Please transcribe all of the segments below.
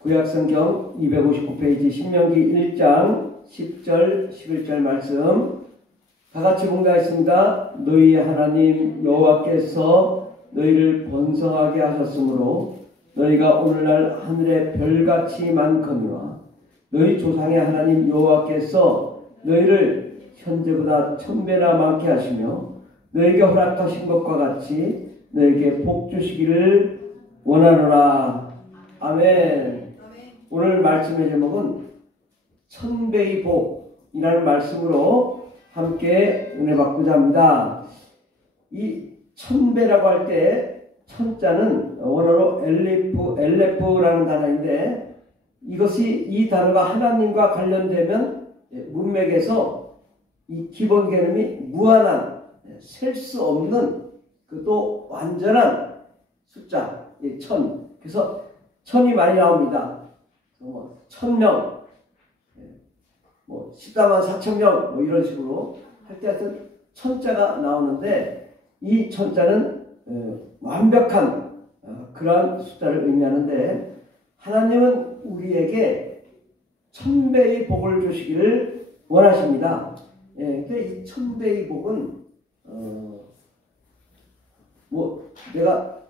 구약성경 259페이지 신명기 1장 10절 11절 말씀 다같이 공부하겠습니다. 너희 하나님 여호와께서 너희를 번성하게 하셨으므로 너희가 오늘날 하늘의 별같이 많거니와 너희 조상의 하나님 여호와께서 너희를 현재보다 1000배나 많게 하시며 너희에게 허락하신 것과 같이 너희에게 복 주시기를 원하노라. 아멘. 오늘 말씀의 제목은 1000배의 복이라는 말씀으로 함께 은혜 받고자 합니다. 이 1000배라고 할 때 천자는 원어로 엘레프라는 단어인데 이것이 이 단어가 하나님과 관련되면 문맥에서 이 기본 개념이 무한한 셀 수 없는 또 완전한 숫자 1000. 그래서 1000이 많이 나옵니다. 1000명, 14만 4천명 이런 식으로 할 때 하여튼 천자가 나오는데 이 천자는 완벽한 그러한 숫자를 의미하는데 하나님은 우리에게 1000배의 복을 주시기를 원하십니다. 근데 이 1000배의 복은 내가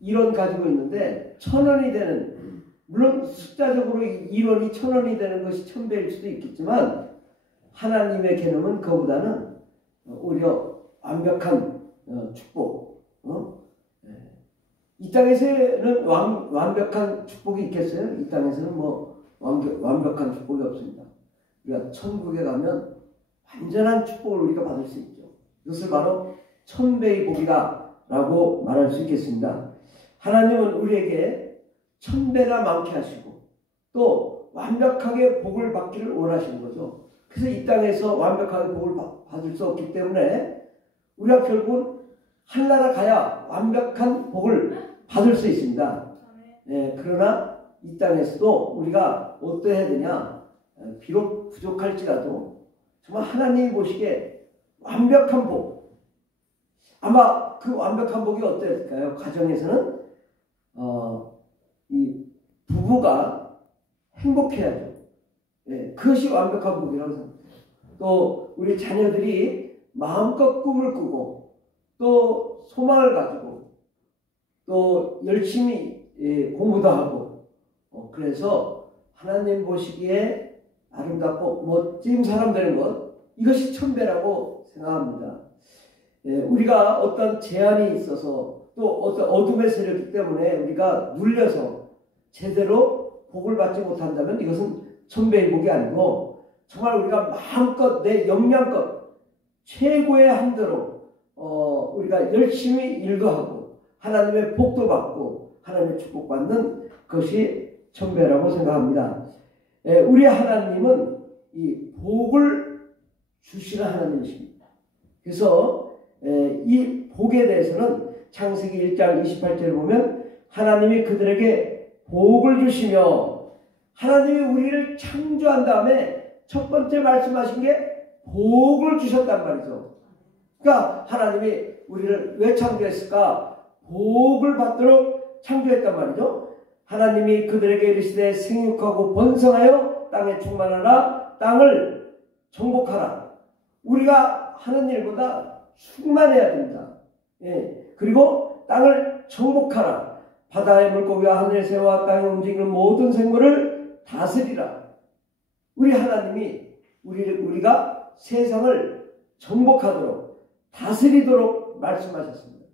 1원 가지고 있는데 1000원이 되는, 물론 숫자적으로 1원이 1000원이 되는 것이 1000배일 수도 있겠지만 하나님의 개념은 그거보다는 오히려 완벽한 축복. 이 땅에서는 완벽한 축복이 있겠어요? 이 땅에서는 완벽한 축복이 없습니다. 우리가 천국에 가면 완전한 축복을 우리가 받을 수 있죠. 이것을 바로 1000배의 복이다 라고 말할 수 있겠습니다. 하나님은 우리에게 1000배나 많게 하시고 또 완벽하게 복을 받기를 원하시는 거죠. 그래서 이 땅에서 완벽하게 복을 받을 수 없기 때문에 우리가 결국은 하늘나라 가야 완벽한 복을 받을 수 있습니다. 그러나 이 땅에서도 우리가 어떠해야 되냐, 비록 부족할지라도 정말 하나님이 보시기에 완벽한 복, 아마 그 완벽한 복이 어떨까요? 가정에서는 이 부부가 행복해야죠. 그것이 완벽한 복이라고 생각합니다. 또 우리 자녀들이 마음껏 꿈을 꾸고 또 소망을 가지고 또 열심히 공부도 하고 그래서 하나님 보시기에 아름답고 멋진 사람 되는 것, 이것이 1000배라고 생각합니다. 우리가 어떤 제한이 있어서 또 어떤 어둠의 세력이기 때문에 우리가 눌려서 제대로 복을 받지 못한다면 이것은 1000배의 복이 아니고 정말 우리가 마음껏 내 역량껏 최고의 한도로 우리가 열심히 일도 하고 하나님의 복도 받고 하나님의 축복받는 것이 1000배라고 생각합니다. 우리 하나님은 이 복을 주시는 하나님이십니다. 그래서 이 복에 대해서는 창세기 1장 28절을 보면 하나님이 그들에게 복을 주시며, 하나님이 우리를 창조한 다음에 첫 번째 말씀하신 게 복을 주셨단 말이죠. 그러니까 하나님이 우리를 왜 창조했을까? 복을 받도록 창조했단 말이죠. 하나님이 그들에게 이르시되 생육하고 번성하여 땅에 충만하라, 땅을 정복하라. 우리가 하는 일보다 충만해야 됩니다. 그리고 땅을 정복하라. 바다의 물고기와 하늘의 새와 땅에 움직이는 모든 생물을 다스리라. 우리 하나님이 우리가 세상을 정복하도록 다스리도록 말씀하셨습니다.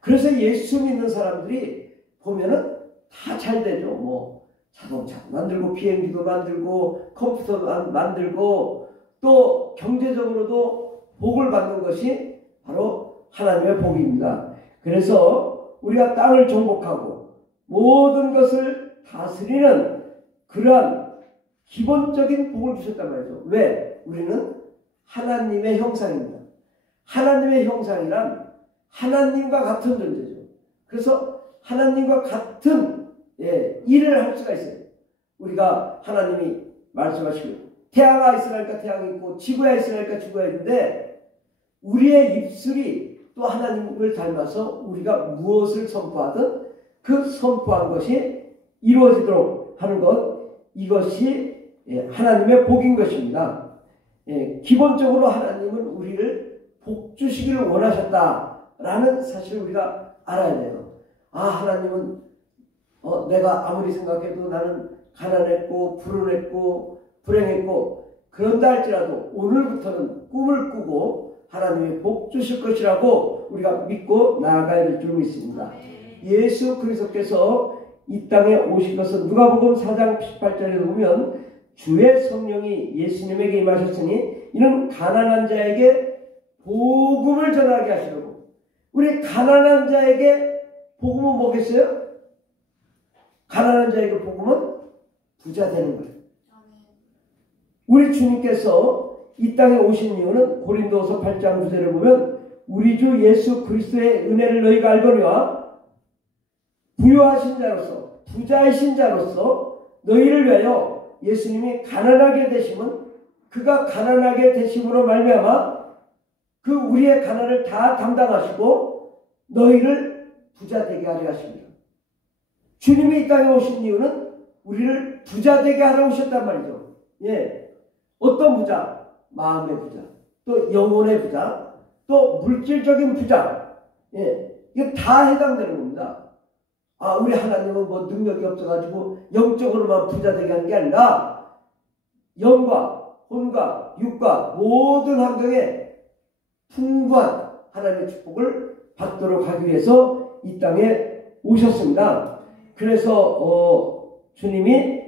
그래서 예수 믿는 사람들이 보면은 다 잘 되죠. 자동차도 만들고 비행기도 만들고 컴퓨터도 만들고 또 경제적으로도 복을 받는 것이 바로 하나님의 복입니다. 그래서 우리가 땅을 정복하고 모든 것을 다스리는 그러한 기본적인 복을 주셨단 말이죠. 왜? 우리는 하나님의 형상입니다. 하나님의 형상이란 하나님과 같은 존재죠. 그래서 하나님과 같은 일을 할 수가 있어요. 우리가 하나님이 말씀하시고 태양아 있으라니까 태양이 있고 지구에 있으라니까 지구가 있는데 우리의 입술이 또 하나님을 닮아서 우리가 무엇을 선포하든 그 선포한 것이 이루어지도록 하는 것, 이것이 하나님의 복인 것입니다. 기본적으로 하나님은 우리를 복 주시기를 원하셨다라는 사실을 우리가 알아야 돼요. 하나님은 내가 아무리 생각해도 나는 가난했고 불운했고 불행했고 그런다 할지라도 오늘부터는 꿈을 꾸고 하나님이 복 주실 것이라고 우리가 믿고 나아가야 될 줄 믿습니다. 예수 그리스도께서 이 땅에 오신 것은 누가복음 4장 18절에 보면 주의 성령이 예수님에게 임하셨으니 이는 가난한 자에게 복음을 전하게 하시려고. 우리 가난한 자에게 복음은 뭐겠어요? 가난한 자에게 복음은 부자 되는 거예요. 우리 주님께서 이 땅에 오신 이유는 고린도서 8장 9절에 보면 우리 주 예수 그리스도의 은혜를 너희가 알거니와 부유하신 자로서 부자이신 자로서 너희를 위하여 예수님이 가난하게 되심은 그가 가난하게 되심으로 말미암아 그 우리의 가난을 다 담당하시고 너희를 부자 되게 하려 하십니다. 주님이 이 땅에 오신 이유는 우리를 부자 되게 하러 오셨단 말이죠. 어떤 부자? 마음의 부자, 또 영혼의 부자, 또 물질적인 부자. 이거 다 해당되는 겁니다. 우리 하나님은 뭐 능력이 없어가지고 영적으로만 부자 되게 하는 게 아니라 영과 혼과 육과 모든 환경에 풍부한 하나님의 축복을 받도록 하기 위해서 이 땅에 오셨습니다. 그래서 주님이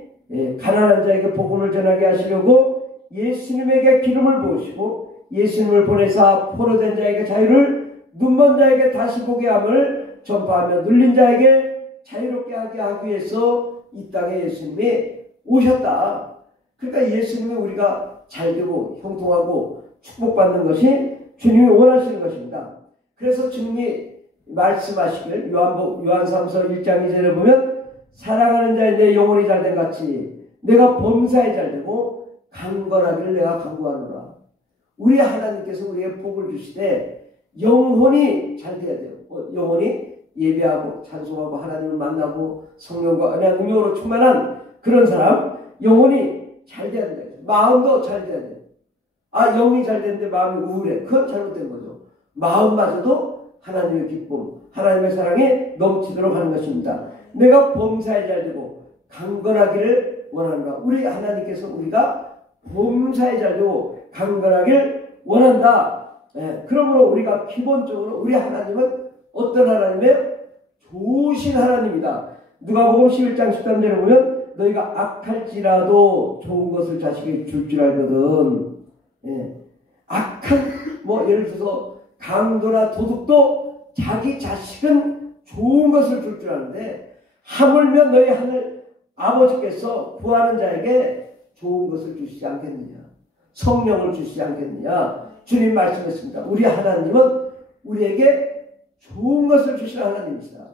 가난한 자에게 복음을 전하게 하시려고 예수님에게 기름을 부으시고 예수님을 보내사 포로된 자에게 자유를 눈먼 자에게 다시 보게 함을 전파하며 눌린 자에게 자유롭게 하기 위해서 이 땅에 예수님이 오셨다. 그러니까 예수님이 우리가 잘되고 형통하고 축복받는 것이 주님이 원하시는 것입니다. 그래서 주님이 말씀하시길 요한삼서 1장 2절에 보면 사랑하는 자의 내 영혼이 잘된 같이 내가 범사에 잘되고 강건하기를 내가 간구하노라. 우리 하나님께서 우리의 복을 주시되 영혼이 잘 돼야 돼요. 영혼이 예배하고 찬송하고 하나님을 만나고 성령과 은혜와 능력으로 충만한 그런 사람, 영혼이 잘 돼야 돼요. 마음도 잘 돼야 돼요. 영이 잘 되는데 마음이 우울해. 그건 잘못된 거죠. 마음마저도 하나님의 기쁨, 하나님의 사랑에 넘치도록 하는 것입니다. 내가 범사에 잘 되고 강건하기를 원한다. 우리 하나님께서 우리가 범사에 잘 되고 강건하기를 원한다. 그러므로 우리가 기본적으로 우리 하나님은 어떤 하나님이에요? 좋으신 하나님이다. 누가복음 11장 13절에 보면 너희가 악할지라도 좋은 것을 자식에게 줄 줄 알거든. 악한 예를 들어서 강도나 도둑도 자기 자식은 좋은 것을 줄 줄 아는데 하물며 너희 하늘 아버지께서 구하는 자에게 좋은 것을 주시지 않겠느냐. 성령을 주시지 않겠느냐. 주님 말씀했습니다. 우리 하나님은 우리에게 좋은 것을 주시는 하나님이시다.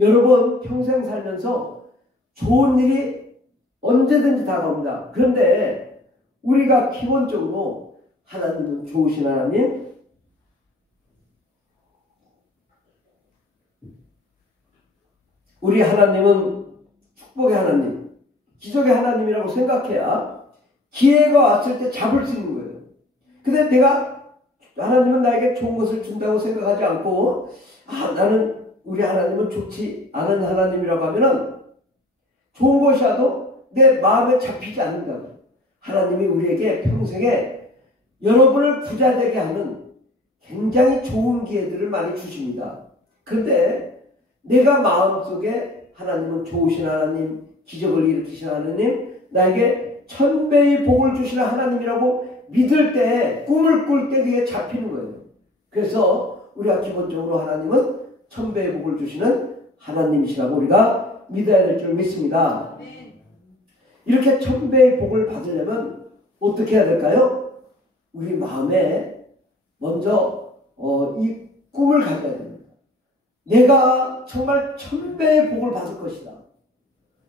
여러분 평생 살면서 좋은 일이 언제든지 다가옵니다. 그런데 우리가 기본적으로 하나님은 좋으신 하나님, 우리 하나님은 축복의 하나님, 기적의 하나님이라고 생각해야 기회가 왔을 때 잡을 수 있는 거예요. 근데 하나님은 나에게 좋은 것을 준다고 생각하지 않고 나는 우리 하나님은 좋지 않은 하나님이라고 하면은 좋은 것이라도 내 마음에 잡히지 않는다고. 하나님이 우리에게 평생에 여러분을 부자 되게 하는 굉장히 좋은 기회들을 많이 주십니다. 그런데 내가 마음속에 하나님은 좋으신 하나님, 기적을 일으키신 하나님, 나에게 1000배의 복을 주시는 하나님이라고 믿을 때, 꿈을 꿀 때 그게 잡히는 거예요. 그래서 우리가 기본적으로 하나님은 1000배의 복을 주시는 하나님이시라고 우리가 믿어야 될 줄 믿습니다. 이렇게 1000배의 복을 받으려면 어떻게 해야 될까요? 우리 마음에 먼저 이 꿈을 가져야 됩니다. 내가 정말 1000배의 복을 받을 것이다.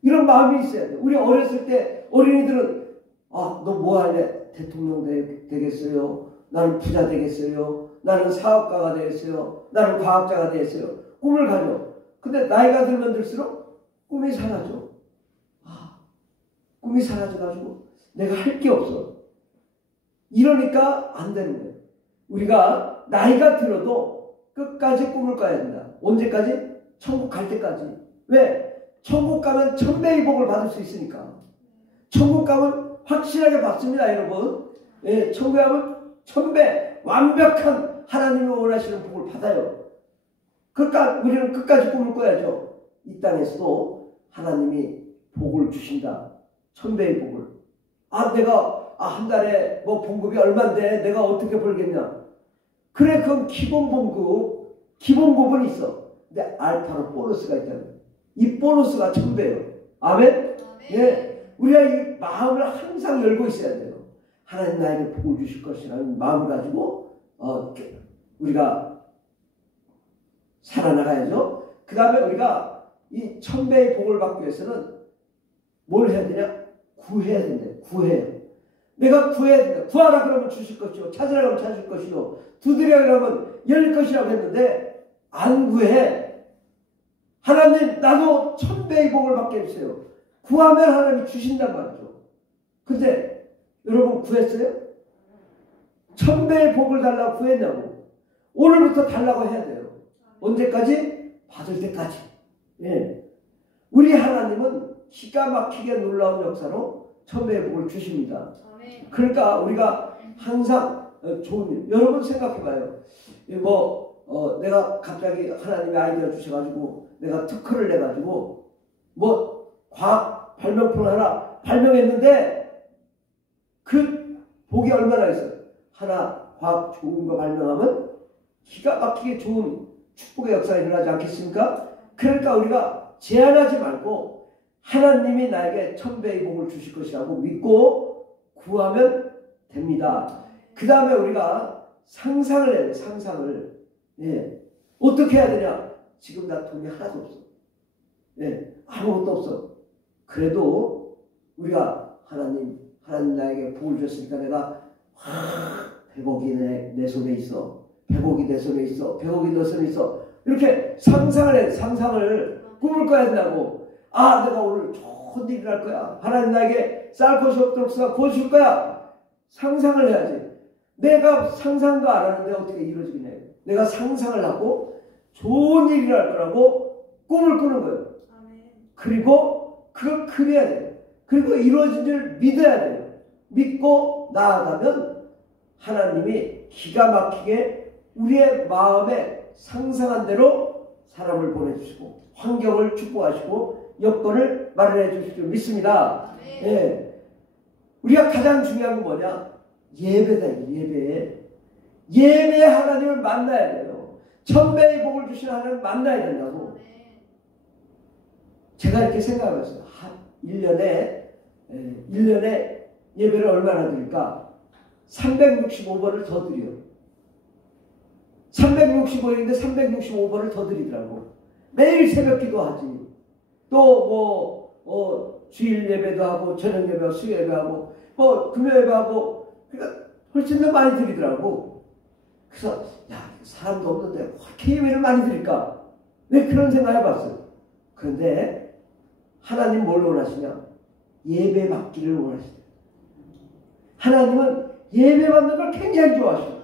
이런 마음이 있어야 돼요. 우리 어렸을 때 어린이들은 너 뭐 할래? 대통령 되겠어요? 나는 부자 되겠어요? 나는 사업가가 되겠어요? 나는 과학자가 되겠어요? 꿈을 가져. 근데 나이가 들면 들수록 꿈이 사라져. 꿈이 사라져가지고 내가 할 게 없어. 이러니까 안 되는 거예요. 우리가 나이가 들어도 끝까지 꿈을 꿔야 된다. 언제까지? 천국 갈 때까지. 왜? 천국 가면 천배의 복을 받을 수 있으니까. 천국 가면 확실하게 받습니다, 여러분. 예, 천국에 가면 천배 완벽한 하나님이 원하시는 복을 받아요. 그러니까 우리는 끝까지 꿈을 꿔야죠. 이 땅에서도 하나님이 복을 주신다. 천배의 복을. 내가 한 달에 뭐 봉급이 얼만데 내가 어떻게 벌겠냐. 그래, 그건 기본 봉급, 기본급은 있어. 근데 알파로 보너스가 있잖아요. 이 보너스가 천배예요. 아멘? 예, 우리가 이 마음을 항상 열고 있어야 돼요. 하나님 나에게 복을 주실 것이라는 마음을 가지고 우리가 살아나가야죠. 그 다음에 우리가 이 천배의 복을 받기 위해서는 뭘 해야 되냐? 구해야 된대. 구해요. 내가 구해야 된다. 구하라 그러면 주실 것이요, 찾으라 그러면 찾을 것이요, 두드리라 그러면 열릴 것이라고 했는데 안 구해. 하나님, 나도 천배의 복을 받게 해주세요. 구하면 하나님이 주신단 말이죠. 근데 여러분 구했어요? 천배의 복을 달라고 구했냐고. 오늘부터 달라고 해야 돼요. 언제까지? 받을 때까지. 예. 우리 하나님은 기가 막히게 놀라운 역사로 천배의 복을 주십니다. 그러니까 우리가 항상 좋은 일. 여러분 생각해봐요. 내가 갑자기 하나님의 아이디어 주셔가지고 내가 특허를 내가지고 과학 발명품을 하나 발명했는데 그 복이 얼마나 있어요? 하나 과학 좋은 거 발명하면 기가 막히게 좋은 축복의 역사가 일어나지 않겠습니까? 그러니까 우리가 제한하지 말고 하나님이 나에게 천배의 복을 주실 것이라고 믿고 구하면 됩니다. 그 다음에 우리가 상상을 해야 돼. 상상을. 예. 어떻게 해야 되냐? 지금 나 돈이 하나도 없어. 예. 아무것도 없어. 그래도 우리가 하나님 나에게 복을 주셨으니까 내가 100억이 내 손에 있어. 100억이 내 손에 있어. 100억이 내 손에 있어. 이렇게 상상을 해. 상상을 꿈을 꿔야 된다고. 내가 오늘 좋은 일을 할 거야. 하나님 나에게 쌀 것이 없도록 구워줄 거야. 상상을 해야지. 내가 상상도 안 하는데 어떻게 이루어지겠냐. 내가 상상을 하고 좋은 일을 할 거라고 꿈을 꾸는 거예요. 그리고 그걸 그려야 돼요. 그리고 이루어진 줄 믿어야 돼요. 믿고 나아가면 하나님이 기가 막히게 우리의 마음에 상상한 대로 사람을 보내주시고 환경을 축복하시고 여건을 마련해 주실 줄 믿습니다. 예. 우리가 가장 중요한 건 뭐냐? 예배다. 예배에 하나님을 만나야 돼요. 천배의 복을 주시는 하나님을 만나야 된다고. 제가 이렇게 생각해봤어요. 1년에 예배를 얼마나 드릴까? 365번을 더 드려요. 365일인데 365번을 더 드리더라고. 매일 새벽 기도하지. 또 주일 예배도 하고 저녁 예배하고 수요 예배하고 금요 예배하고 그러니까 훨씬 더 많이 드리더라고. 그래서 사람도 없는데 그렇게 예배를 많이 드릴까? 왜 그런 생각 해봤어요. 그런데 하나님 뭘 원하시냐? 예배 받기를 원하시죠. 하나님은 예배 받는 걸 굉장히 좋아하셔요.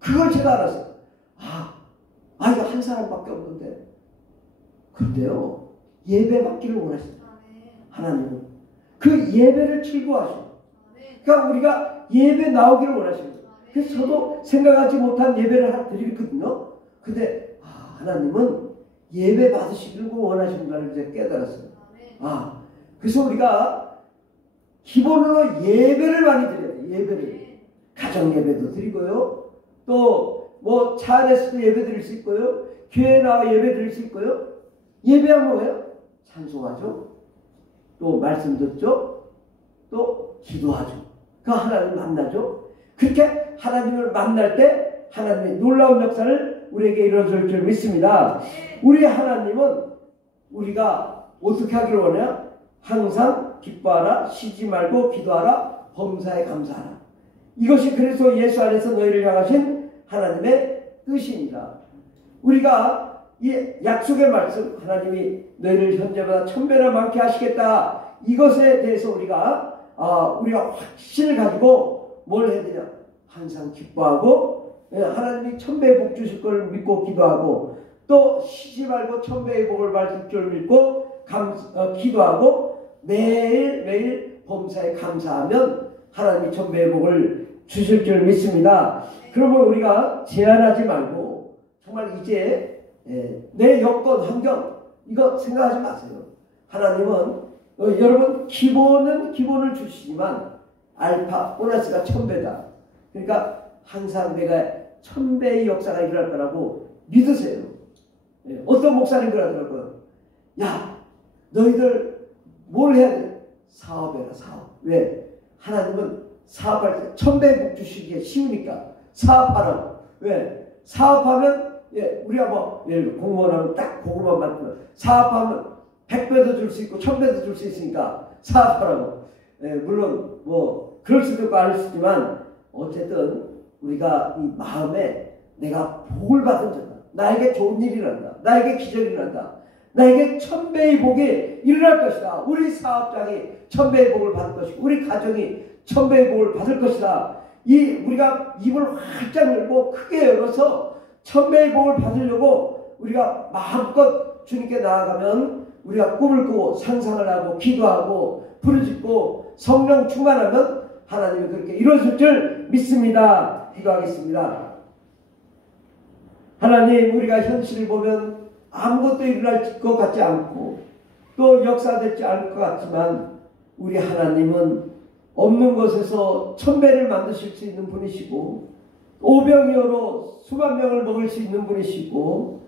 그걸 제가 알았어요. 이거 한 사람밖에 없는데. 그런데요, 예배 받기를 원하시죠. 하나님은 그 예배를 즐거워하셔요. 그러니까 우리가 예배 나오기를 원하십니다. 그래서 저도 생각하지 못한 예배를 드리거든요. 근데 하나님은 예배 받으시기를 원하신다는 걸 깨달았어요. 그래서 우리가 기본으로 예배를 많이 드려야 돼요. 예배를. 가정 예배도 드리고요. 또 차 안에서도 예배 드릴 수 있고요. 교회에 나와 예배 드릴 수 있고요. 예배하면 뭐예요? 찬송하죠. 또 말씀 듣죠. 또 기도하죠. 그 하나님을 만나죠. 그렇게 하나님을 만날 때 하나님의 놀라운 역사를 우리에게 이루어질 줄 믿습니다. 우리 하나님은 우리가 어떻게 하기를 원해요? 항상 기뻐하라, 쉬지 말고 기도하라, 범사에 감사하라. 이것이 그리스도 예수 안에서 너희를 향하신 하나님의 뜻입니다. 우리가 이 약속의 말씀, 하나님이 너희를 현재보다 1000배나 많게 하시겠다, 이것에 대해서 우리가 확신을 가지고 뭘 해야 되냐? 항상 기뻐하고, 하나님이 1000배의 복 주실 걸 믿고 기도하고, 또 쉬지 말고 1000배의 복을 받을 줄 믿고 기도하고, 매일 범사에 감사하면 하나님이 1000배의 복을 주실 줄 믿습니다. 그러면 우리가 제한하지 말고 정말 이제 내 여건, 환경 이거 생각하지 마세요. 하나님은 여러분 기본을 주시지만 알파, 보너스가 1000배다. 그러니까 항상 내가 1000배의 역사가 일어날 거라고 믿으세요. 어떤 목사님 그러더라고요. 야, 너희들 뭘 해야 돼? 사업해라, 사업. 왜? 하나님은 사업할 때 1000배의 복 주시기에 쉬우니까 사업하라고. 왜? 사업하면 우리가 예를 들어 공무원하면 딱 그것만 만들면 사업하면 100배도 줄 수 있고 1000배도 줄 수 있으니까 사업하라고. 물론 그럴 수도 있고 아닐 수도 있지만 어쨌든 우리가 이 마음에 내가 복을 받은 자다. 나에게 좋은 일이 일어난다. 나에게 기적이 일어난다. 나에게 1000배의 복이 일어날 것이다. 우리 사업장이 1000배의 복을 받을 것이고 우리 가정이 1000배의 복을 받을 것이다. 우리가 입을 활짝 열고 크게 열어서 1000배의 복을 받으려고 우리가 마음껏 주님께 나아가면 우리가 꿈을 꾸고 상상을 하고 기도하고 부르짖고 성령 충만하면 하나님이 그렇게 이루어질 줄 믿습니다. 기도하겠습니다. 하나님, 우리가 현실을 보면 아무것도 일어날 것 같지 않고 또 역사되지 않을 것 같지만 우리 하나님은 없는 것에서 1000배를 만드실 수 있는 분이시고 오병이어로 수만 명을 먹을 수 있는 분이시고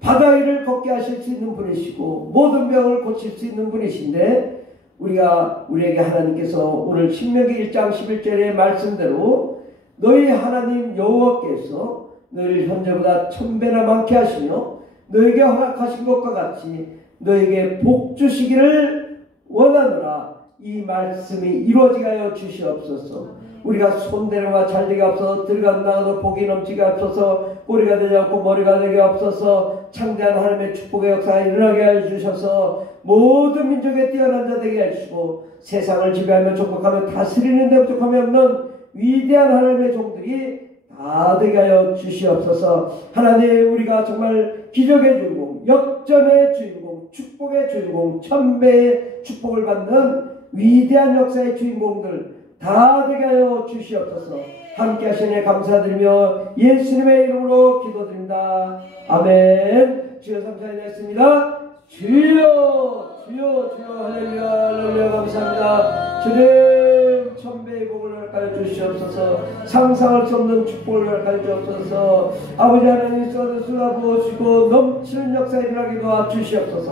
바다 위를 걷게 하실 수 있는 분이시고 모든 병을 고칠 수 있는 분이신데 우리에게 하나님께서 오늘 신명기 1장 11절의 말씀대로 너희 하나님 여호와께서 너희를 현재보다 1000배나 많게 하시며 너에게 허락하신 것과 같이 너에게 복 주시기를 원하노라. 이 말씀이 이루어지게 하여 주시옵소서. 우리가 손대려가 잘되게 없어서 들어간 나가도 복이 넘치게 없어서 꼬리가 되지 않고 머리가 되게 없어서 창대한 하나님의 축복의 역사가 일어나게 하여 주셔서 모든 민족에 뛰어난 자 되게 하시고 세상을 지배하며 족복하며 다스리는 데 부족함이 없는 위대한 하나님의 종들이 다 되게 하여 주시옵소서. 하나님, 우리가 정말 기적의 주인공, 역전의 주인공, 축복의 주인공, 1000배의 축복을 받는 위대한 역사의 주인공들 다 되게 하여 주시옵소서. 함께 하시니 감사드리며 예수님의 이름으로 기도드립니다. 아멘. 주여 감사드리겠습니다. 주여 할렐루야 할렐루야 감사합니다. 주님 1000배의 복을 허락하여 주시옵소서. 상상할 수 없는 축복을 허락하여 주옵소서. 아버지 하나님 쏟아부으시고 넘치는 역사에 일어나게 도와주시옵소서.